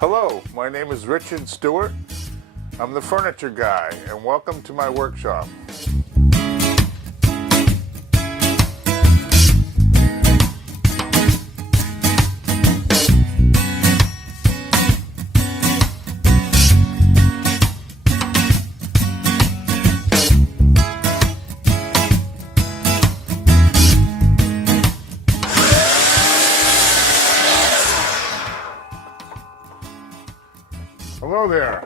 Hello, my name is Richard Stewart. I'm the furniture guy, and welcome to my workshop. Hello there,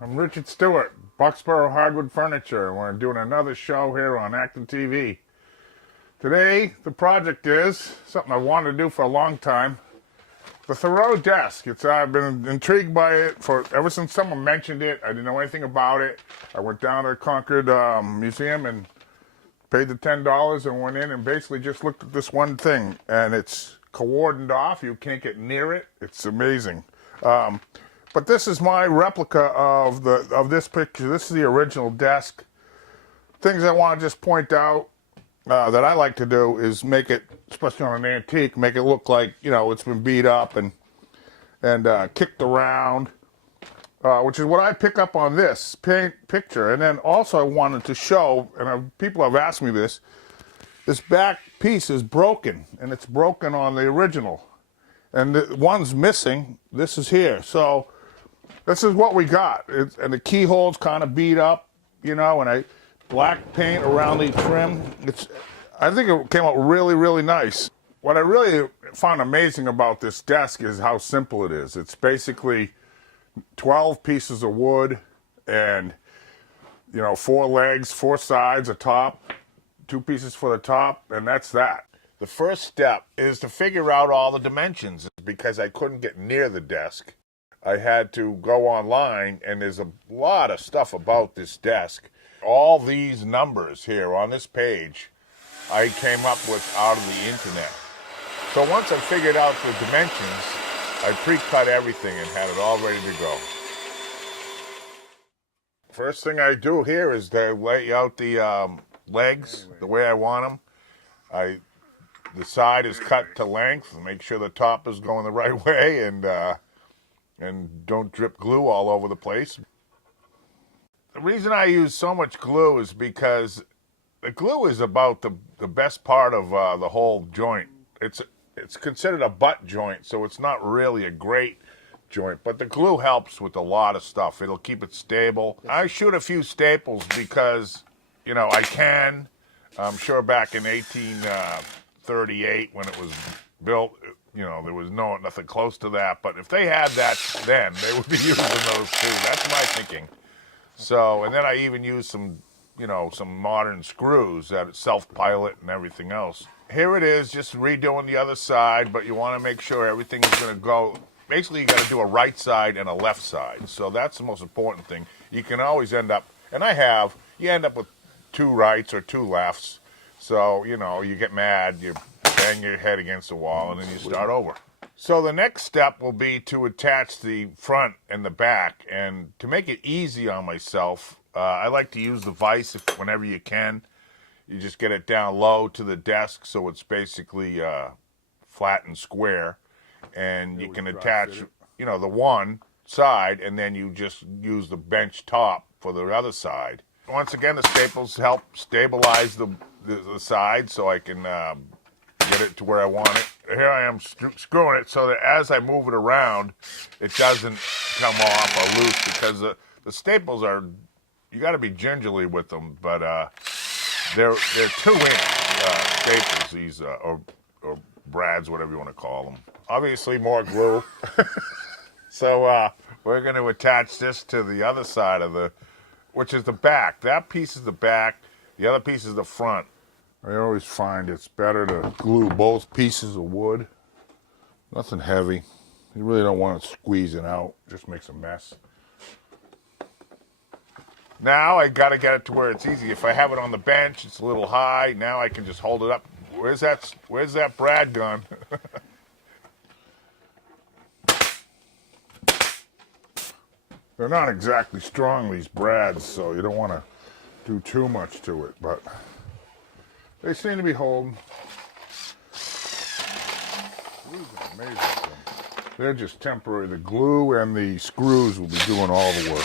I'm Richard Stewart, Boxborough Hardwood Furniture, and we're doing another show here on ActonTV. Today, the project is something I wanted to do for a long time. The Thoreau Desk. I've been intrigued by it ever since someone mentioned it. I didn't know anything about it. I went down to the Concord Museum and paid the $10 and went in and basically just looked at this one thing. And it's cordoned off. You can't get near it. It's amazing. But this is my replica of this picture. This is the original desk. Things I want to just point out that I like to do is make it, especially on an antique, make it look like, you know, it's been beat up and kicked around, which is what I pick up on this picture. And then also I wanted to show, and people have asked me this back piece is broken, and it's broken on the original. And the one's missing. This is here. So this is what we got. And the keyhole's kind of beat up, you know, and black paint around the trim. I think it came out really, really nice. What I really found amazing about this desk is how simple it is. It's basically 12 pieces of wood and, you know, 4 legs, 4 sides, a top, 2 pieces for the top, and that's that. The first step is to figure out all the dimensions. Because I couldn't get near the desk, I had to go online, and there's a lot of stuff about this desk. All these numbers here on this page, I came up with out of the internet. So once I figured out the dimensions, I pre-cut everything and had it all ready to go. First thing I do here is to lay out the legs the way I want them. The side is cut to length, and make sure the top is going the right way, and don't drip glue all over the place. The reason I use so much glue is because the glue is about the best part of the whole joint. It's considered a butt joint, so it's not really a great joint, but the glue helps with a lot of stuff. It'll keep it stable. I shoot a few staples because, you know, I can. I'm sure back in 1838 when it was built, you know, there was nothing close to that. But if they had that then, they would be using those too. That's my thinking. So, and then I even use some, you know, some modern screws that self-pilot and everything else. Here it is, just redoing the other side, but you want to make sure everything is going to go. Basically, you got to do a right side and a left side. So that's the most important thing. You can always end up, and you end up with 2 rights or 2 lefts. So, you know, you get mad, you bang your head against the wall, and then you start over. So the next step will be to attach the front and the back. And to make it easy on myself, I like to use the vise whenever you can. You just get it down low to the desk so it's basically flat and square. And you can attach, you know, the one side, and then you just use the bench top for the other side. Once again, the staples help stabilize the side so I can get it to where I want it. Here I am screwing it so that as I move it around, it doesn't come off or loose, because the staples are, you got to be gingerly with them, but they're 2-inch staples, these, or brads, whatever you want to call them. Obviously more glue. So we're going to attach this to the other side of which is the back. That piece is the back, the other piece is the front. I always find it's better to glue both pieces of wood. Nothing heavy. You really don't want it squeezing out. It just makes a mess. Now I got to get it to where it's easy. If I have it on the bench, it's a little high. Now I can just hold it up. Where's that brad gun? They're not exactly strong, these brads, so you don't want to do too much to it, but they seem to be holding. Amazing thing. They're just temporary. The glue and the screws will be doing all the work.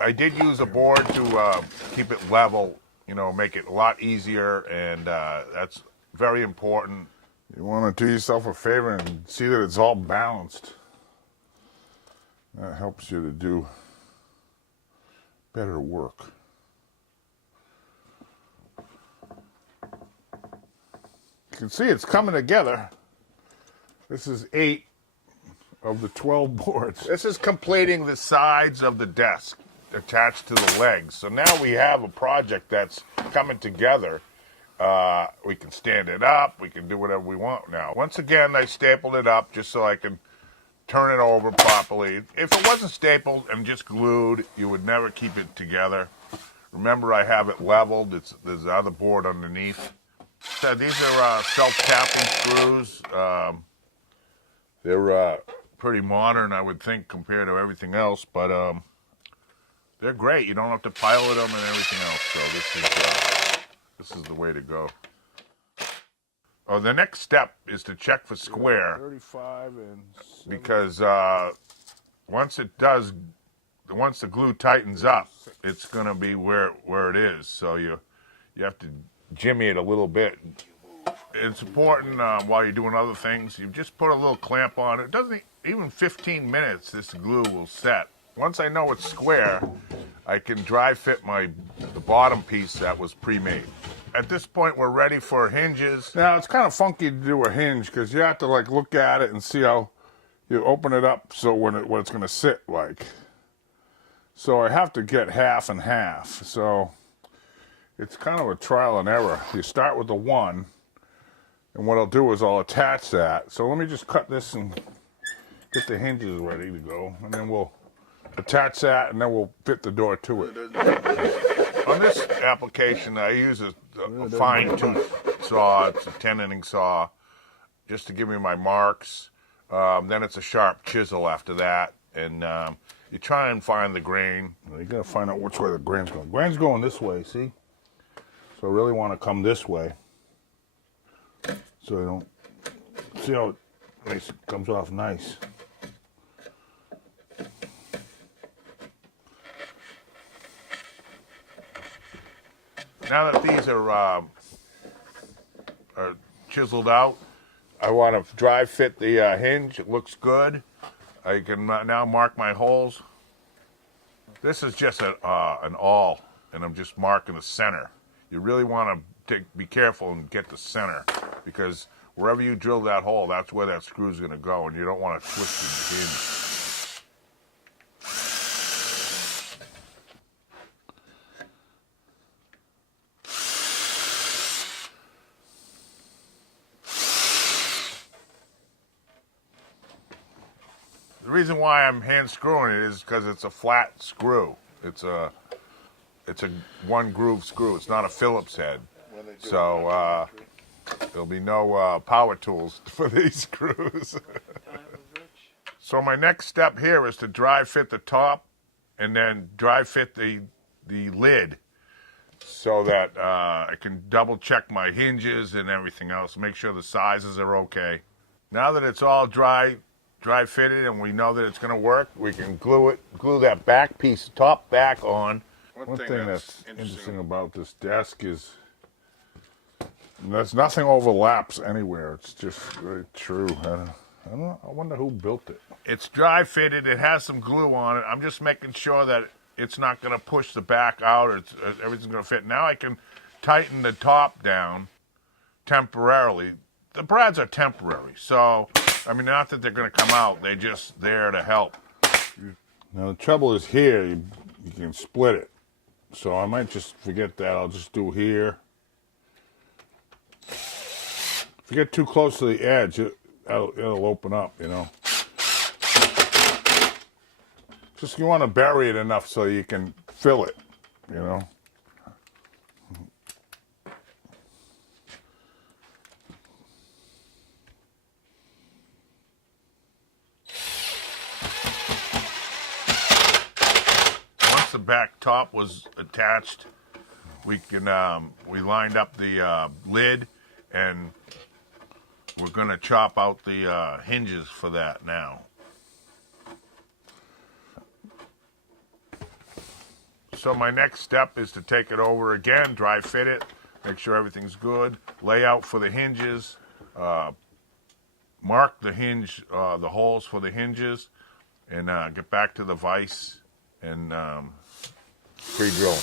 I did use a board to keep it level, you know, make it a lot easier, and that's very important. You want to do yourself a favor and see that it's all balanced. That helps you to do better work. You can see it's coming together. This is 8 of the 12 boards. This is completing the sides of the desk attached to the legs. So now we have a project that's coming together. We can stand it up. We can do whatever we want now. Once again, I stapled it up just so I can turn it over properly. If it wasn't stapled and just glued, you would never keep it together. Remember, I have it leveled. There's the other board underneath. So these are self-tapping screws. They're pretty modern, I would think, compared to everything else, but they're great. You don't have to pilot them and everything else. So this is the way to go. Oh, the next step is to check for square. 35 and 7. Because once the glue tightens up, it's going to be where it is. So you have to jimmy it a little bit. It's important while you're doing other things. You just put a little clamp on it. It doesn't even 15 minutes. This glue will set. Once I know it's square, I can dry fit the bottom piece that was pre-made. At this point, we're ready for hinges. Now, it's kind of funky to do a hinge because you have to like look at it and see how you open it up so what it's going to sit like. So I have to get half and half. So it's kind of a trial and error. You start with the 1, and what I'll do is I'll attach that. So let me just cut this and get the hinges ready to go, and then we'll attach that, and then we'll fit the door to it. On this application, I use a fine tooth saw. It's a 10-inning saw, just to give me my marks. Then it's a sharp chisel after that, and you try and find the grain. You gotta find out which way the grain's going. Grain's going this way, see? So I really want to come this way, so I don't see how it comes off nice. Now that these are chiseled out, I want to dry fit the hinge. It looks good. I can now mark my holes. This is just an awl, and I'm just marking the center. You really want to be careful and get the center, because wherever you drill that hole, that's where that screw is going to go, and you don't want to twist the hinge. The reason why I'm hand screwing it is because it's a flat screw. It's a one groove screw. It's not a Phillips head. So there'll be no power tools for these screws. So my next step here is to dry fit the top and then dry fit the lid so that I can double check my hinges and everything else, make sure the sizes are okay. Now that it's all dry fitted and we know that it's going to work, we can glue that back piece, top back on. One thing that's interesting about this desk is there's nothing overlaps anywhere. It's just very true. I wonder who built it. It's dry fitted. It has some glue on it. I'm just making sure that it's not going to push the back out, or everything's going to fit. Now I can tighten the top down temporarily. The brads are temporary, so I mean, not that they're going to come out. They're just there to help. Now the trouble is here, you can split it. So I might just forget that. I'll just do here. If you get too close to the edge, it'll open up, you know. Just you want to bury it enough so you can fill it, you know. The back top was attached. We lined up the lid and we're going to chop out the hinges for that now. So my next step is to take it over again, dry fit it, make sure everything's good, lay out for the hinges, mark the hinge, the holes for the hinges, and get back to the vise and pre-drill.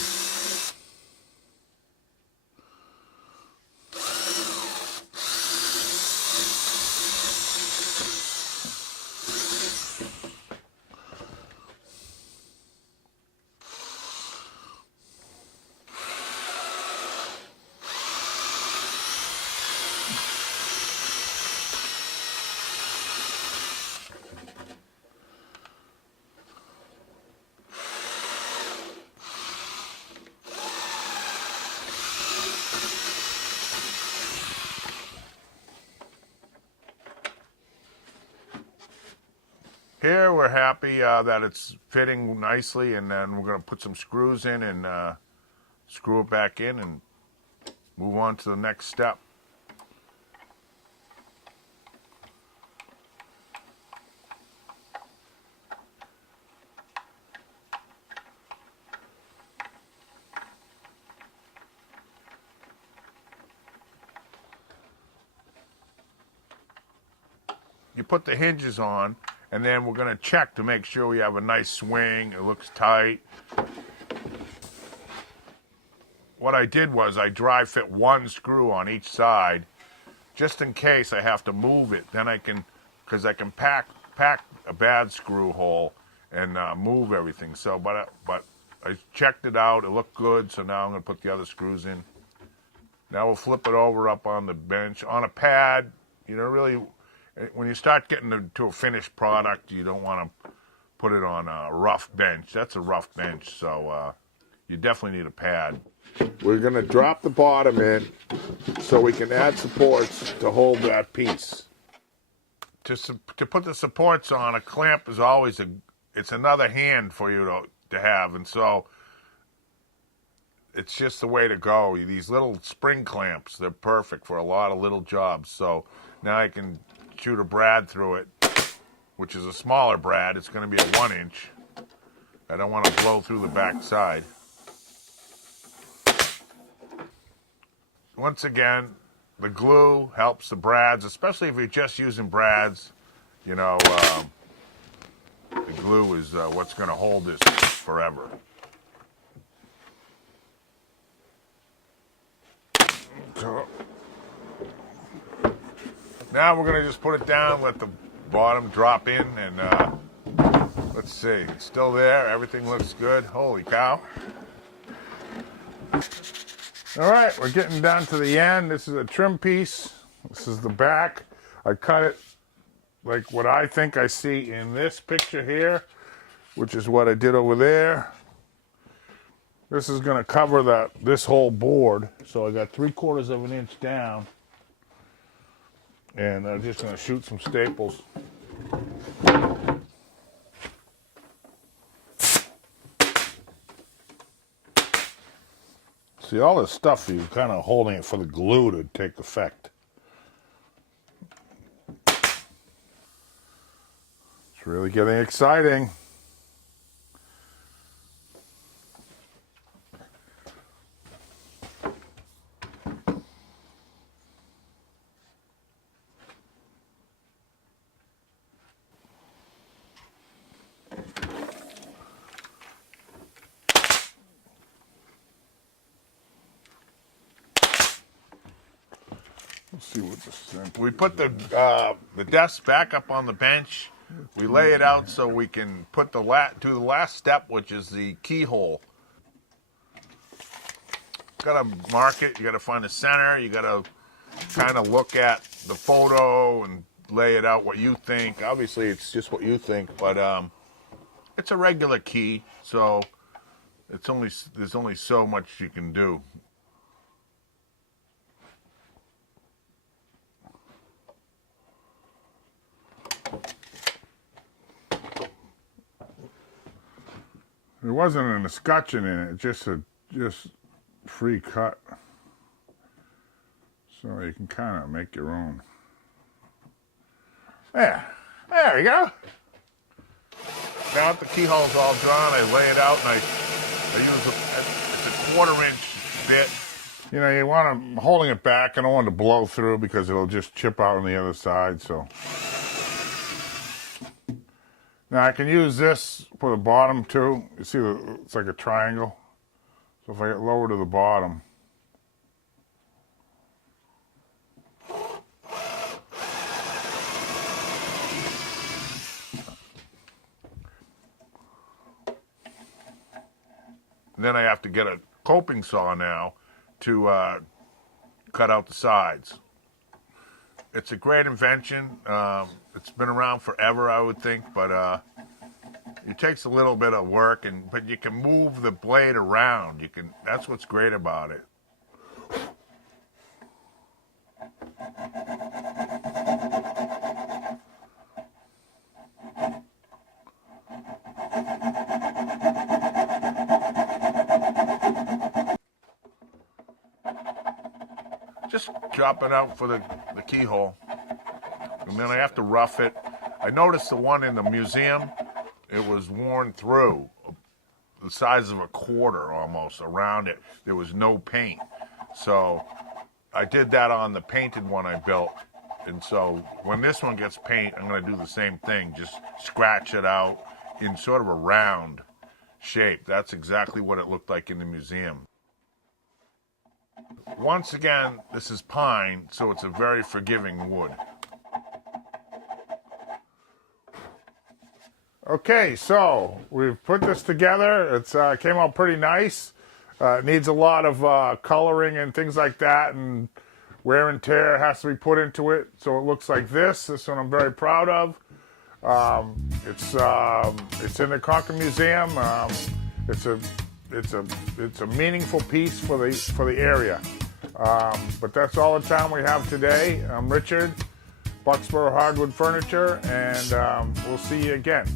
Here we're happy that it's fitting nicely, and then we're going to put some screws in and screw it back in and move on to the next step. You put the hinges on, and then we're going to check to make sure we have a nice swing, it looks tight. What I did was I dry fit one screw on each side, just in case I have to move it. Then I can, because I can pack a bad screw hole and move everything. So, but I checked it out, it looked good, so now I'm going to put the other screws in. Now we'll flip it over up on the bench. On a pad, you know, really, when you start getting to a finished product, you don't want to put it on a rough bench. That's a rough bench, so you definitely need a pad. We're going to drop the bottom in so we can add supports to hold that piece. To put the supports on, a clamp is always it's another hand for you to have, and so it's just the way to go. These little spring clamps, they're perfect for a lot of little jobs. So now I can shoot a brad through it, which is a smaller brad. It's going to be a 1-inch. I don't want to blow through the back side. Once again, the glue helps the brads, especially if you're just using brads. You know, the glue is what's going to hold this forever. So, now we're going to just put it down, let the bottom drop in, and let's see. It's still there. Everything looks good. Holy cow. All right, we're getting down to the end. This is a trim piece. This is the back. I cut it like what I think I see in this picture here, which is what I did over there. This is going to cover this whole board. So I got 3/4 of an inch down. And I'm just going to shoot some staples. See, all this stuff, you're kind of holding it for the glue to take effect. It's really getting exciting. Let's see what this is. We put the desk back up on the bench. We lay it out so we can put do the last step, which is the keyhole. Got to mark it. You got to find the center. You got to kind of look at the photo and lay it out what you think. Obviously, it's just what you think, but it's a regular key, so there's only so much you can do. There wasn't an escutcheon in it, just free cut. So you can kind of make your own. There you go. Now that the keyhole's all drawn, I lay it out and I use it's a 1/4 inch bit. You know, you want to holding it back. I don't want it to blow through because it'll just chip out on the other side. So now I can use this for the bottom too. You see, it's like a triangle. So if I get lower to the bottom. Then I have to get a coping saw now to cut out the sides. It's a great invention. It's been around forever, I would think, but it takes a little bit of work, but you can move the blade around. That's what's great about it. Just drop it out for the keyhole. And then I have to rough it. I noticed the one in the museum, it was worn through, the size of a quarter almost around it. There was no paint. So I did that on the painted one I built. And so when this one gets paint, I'm going to do the same thing. Just scratch it out in sort of a round shape. That's exactly what it looked like in the museum. Once again, this is pine, so it's a very forgiving wood. Okay, so we've put this together. It's came out pretty nice. It needs a lot of coloring and things like that, and wear and tear has to be put into it, so it looks like this. This one I'm very proud of. It's in the Concord Museum. It's a meaningful piece for the area. But that's all the time we have today. I'm Richard, Boxborough Hardwood Furniture, and we'll see you again.